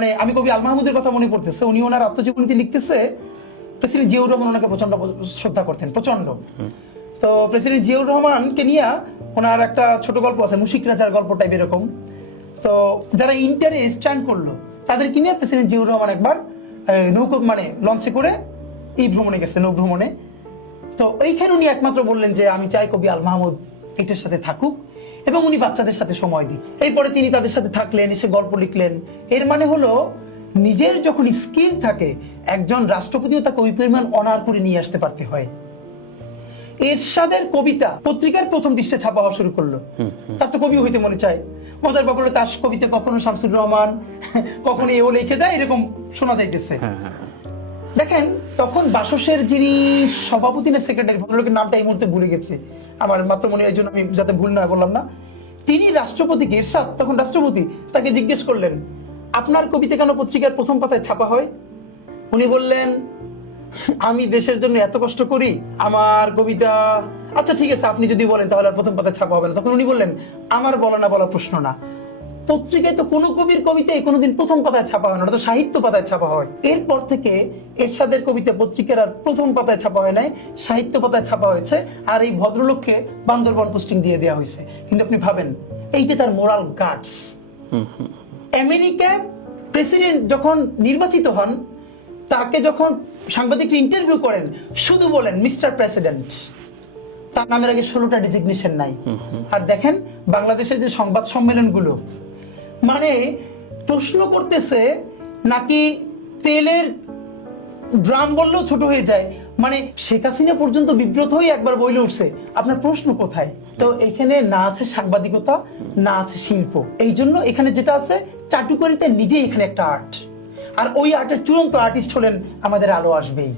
মানে আমি কবি আল মাহমুদের কথা মনে পড়তেছে, উনি ওনার আত্মজীবনীতে লিখতেছে প্রেসিডেন্ট জিয়াউর রহমান ওনাকে প্রচন্ড শ্রদ্ধা করতেন, প্রচন্ড। তো প্রেসিডেন্ট জিয়াউর রহমানকে নিয়ে ওনার একটা ছোট গল্প আছে, মুশিক রাজার গল্প টাইপ এরকম। তো যারা ইন্টারে স্ট্যান্ড করলো তাদেরকে নিয়ে প্রেসিডেন্ট জিয়াউর রহমান একবার নৌকো মানে লঞ্চে করে এই ভ্রমণে গেছে, নৌ ভ্রমণে। তো ওইখানে উনি একমাত্র বললেন যে আমি চাই কবি আল মাহমুদ এটার সাথে থাকুক এবং উনি বাচ্চাদের সাথে সময় দিই। এরপরে তিনি তাদের সাথে থাকলেন, এসে গল্প লিখলেন। এর মানে হলো নিজের যখন স্কিল থাকে একজন রাষ্ট্রপতিও তাকে ওই পরিমাণ অনার করে নিয়ে আসতে পারতে হয়। এরশাদের কবিতা পত্রিকার প্রথম পৃষ্ঠে ছাপা হওয়া শুরু করলো, তার তো কবি হইতে মনে চায়। মজার ব্যাপার হলো তার কবিতা কখনো শামসুর রহমান, কখনো এও লিখে দেয়, এরকম শোনা যাইতেছে। দেখেন তখন বাসসের যিনি সভাপতি না সেক্রেটারি, ভদ্রলোকের নামটা এই মুহূর্তে ভুলে গেছে আমার, মাত্র মনে হয়, জন্য আমি যাতে ভুল না বললাম না। তিনি রাষ্ট্রপতিকে, এরশাদ তখন রাষ্ট্রপতি, তাকে জিজ্ঞেস করলেন আপনার কবিতা কেন পত্রিকার প্রথম পাতায় ছাপা হয়? উনি বললেন আমি দেশের জন্য এত কষ্ট করি, আমার কবিতা, আচ্ছা ঠিক আছে আপনি যদি বলেন তাহলে আর প্রথম পাতায় ছাপা হবে না। তখন উনি বললেন আমার বলা না বলা প্রশ্ন না, পত্রিকায় তো কোনো কবির কবিতায় কোনোদিন প্রথম পাতায় ছাপা হয় না, ওটা তো সাহিত্য পাতায় ছাপা হয়। এরপর থেকে এরশাদের কবিতা পত্রিকার আর প্রথম পাতায় ছাপা হয় নাই, সাহিত্য পাতায় ছাপা হয়েছে। আর এই ভদ্রলোককে বান্দরবান পোস্টিং দিয়ে দেওয়া হয়েছে। কিন্তু আপনি ভাবেন এইটা তার মোরাল গাটস। আমেরিকা প্রেসিডেন্ট যখন নির্বাচিত হন, তাকে যখন সাংবাদিকরা ইন্টারভিউ করেন শুধু বলেন মিস্টার প্রেসিডেন্ট, তার নামের আগে 16টা ডিজিগনেশন নাই। আর দেখেন বাংলাদেশের যে সংবাদ সম্মেলনগুলো, মানে প্রশ্ন করতেছে নাকি তেলের ড্রাম বললেও ছোট হয়ে যায়, মানে শেখ হাসিনা পর্যন্ত বিব্রত হয়ে একবার বইলে উঠছে আপনার প্রশ্ন কোথায়। তো এখানে না আছে সাংবাদিকতা, না আছে শিল্প। এই জন্য এখানে যেটা আছে চাটুকারিতা নিজেই এখানে একটা আর্ট, আর ওই আর্টের চূড়ান্ত আর্টিস্ট হলেন আমাদের আলো আসবেই।